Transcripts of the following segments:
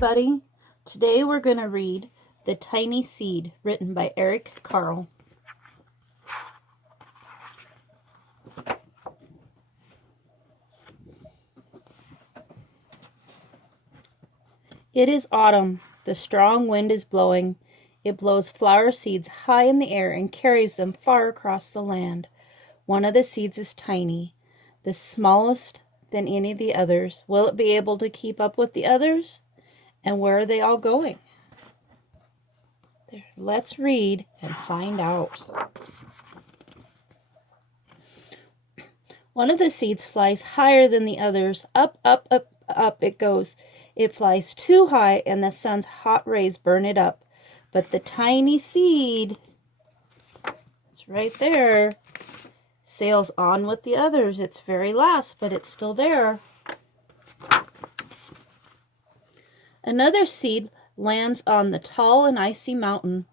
everybody. Today we're going to read The Tiny Seed, written by Carle. It is autumn. The strong wind is blowing. It blows flower seeds high in the air and carries them far across the land. One of the seeds is tiny, the smallest than any of the others. Will it be able to keep up with the others? And where are they all going? Let's read and find out. One of the seeds flies higher than the others. Up, up, up, up it goes. It flies too high, and the sun's hot rays burn it up. But the tiny seed, it's right there, sails on with the others. It's very last, but it's still there. Another seed lands on the tall and icy mountain.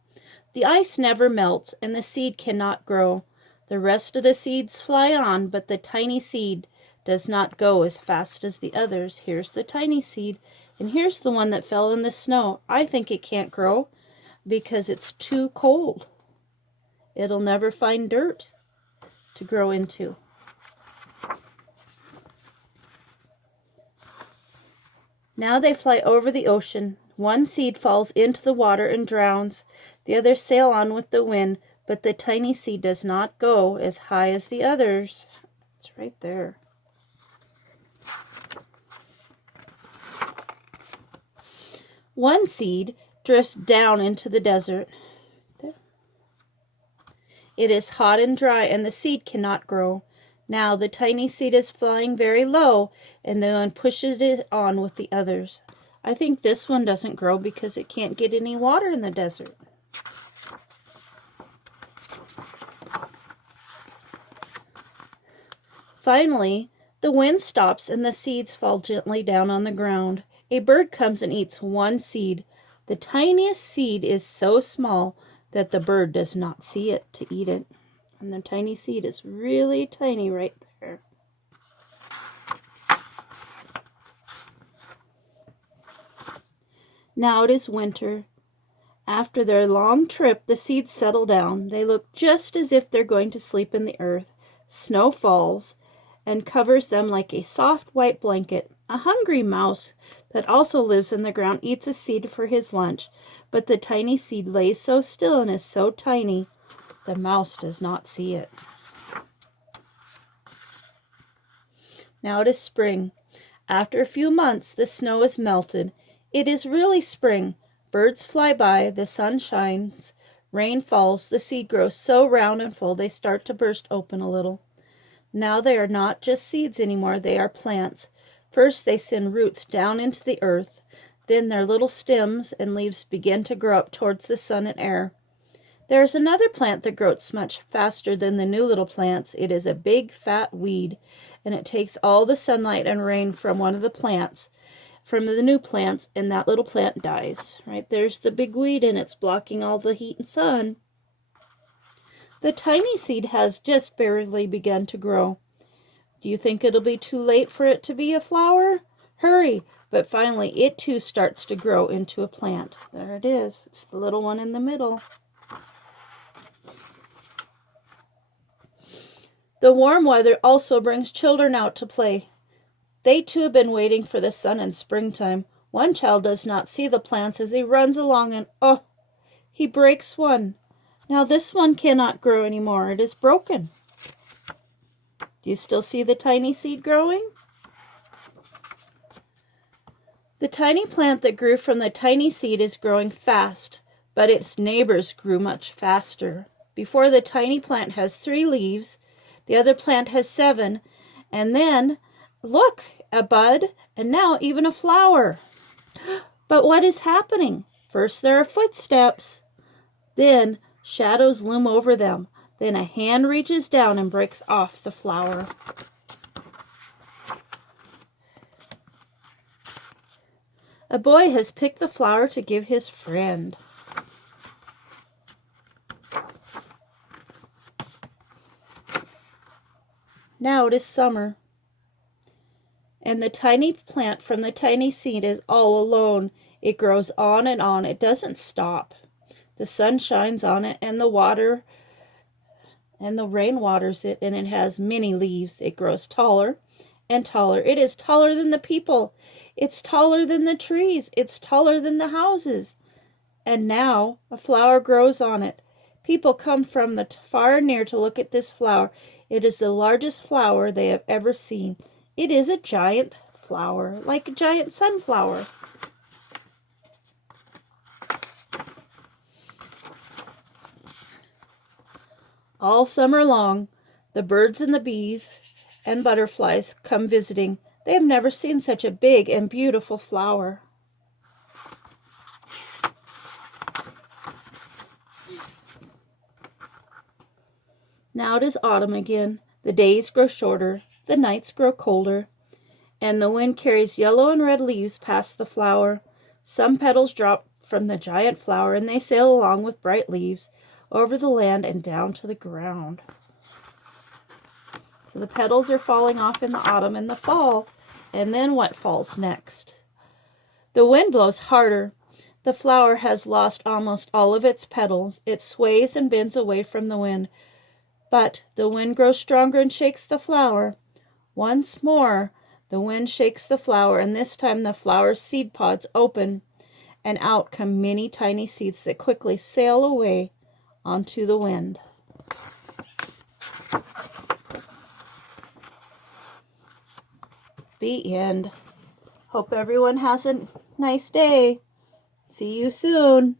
The ice never melts, and the seed cannot grow. The rest of the seeds fly on, but the tiny seed does not go as fast as the others. Here's the tiny seed, and here's the one that fell in the snow. I think it can't grow because it's too cold. It'll never find dirt to grow into. Now they fly over the ocean. One seed falls into the water and drowns. The others sail on with the wind, but the tiny seed does not go as high as the others. It's right there. One seed drifts down into the desert. There. It is hot and dry, and the seed cannot grow. Now the tiny seed is flying very low, and the one pushes it on with the others. I think this one doesn't grow because it can't get any water in the desert. Finally, the wind stops and the seeds fall gently down on the ground. A bird comes and eats one seed. The tiniest seed is so small that the bird does not see it to eat it. And the tiny seed is really tiny right there. Now it is winter. After their long trip, the seeds settle down. They look just as if they're going to sleep in the earth. Snow falls and covers them like a soft white blanket. A hungry mouse that also lives in the ground eats a seed for his lunch, but the tiny seed lays so still and is so tiny, the mouse does not see it. Now it is spring. After a few months, the snow is melted. It is really spring. Birds fly by, the sun shines, rain falls, the seed grows so round and full they start to burst open a little. Now they are not just seeds anymore, they are plants. First they send roots down into the earth. Then their little stems and leaves begin to grow up towards the sun and air. There is another plant that grows much faster than the new little plants. It is a big fat weed, and it takes all the sunlight and rain from one of the plants, from the new plants, and that little plant dies. Right there's the big weed, and it's blocking all the heat and sun. The tiny seed has just barely begun to grow. Do you think it'll be too late for it to be a flower? Hurry! But finally it too starts to grow into a plant. There it is. It's the little one in the middle. The warm weather also brings children out to play. They too have been waiting for the sun in springtime. One child does not see the plants as he runs along, and he breaks one. Now this one cannot grow anymore. It is broken. Do you still see the tiny seed growing? The tiny plant that grew from the tiny seed is growing fast, but its neighbors grew much faster. Before the tiny plant has 3 leaves, the other plant has 7, and then, look, a bud, and now even a flower. But what is happening? First there are footsteps, then shadows loom over them. Then a hand reaches down and breaks off the flower. A boy has picked the flower to give his friend. Now it is summer. And the tiny plant from the tiny seed is all alone. It grows on and on. It doesn't stop. The sun shines on it, and the water and the rain waters it, and it has many leaves. It grows taller and taller. It is taller than the people. It's taller than the trees. It's taller than the houses. And now a flower grows on it. People come from the far and near to look at this flower. It is the largest flower they have ever seen. It is a giant flower, like a giant sunflower. All summer long, the birds and the bees and butterflies come visiting. They have never seen such a big and beautiful flower. Now it is autumn again. The days grow shorter, the nights grow colder, and the wind carries yellow and red leaves past the flower. Some petals drop from the giant flower, and they sail along with bright leaves over the land and down to the ground. So the petals are falling off in the autumn and the fall, and then what falls next? The wind blows harder. The flower has lost almost all of its petals. It sways and bends away from the wind. But the wind grows stronger and shakes the flower. Once more, the wind shakes the flower, and this time the flower's seed pods open, and out come many tiny seeds that quickly sail away onto the wind. The end. Hope everyone has a nice day. See you soon.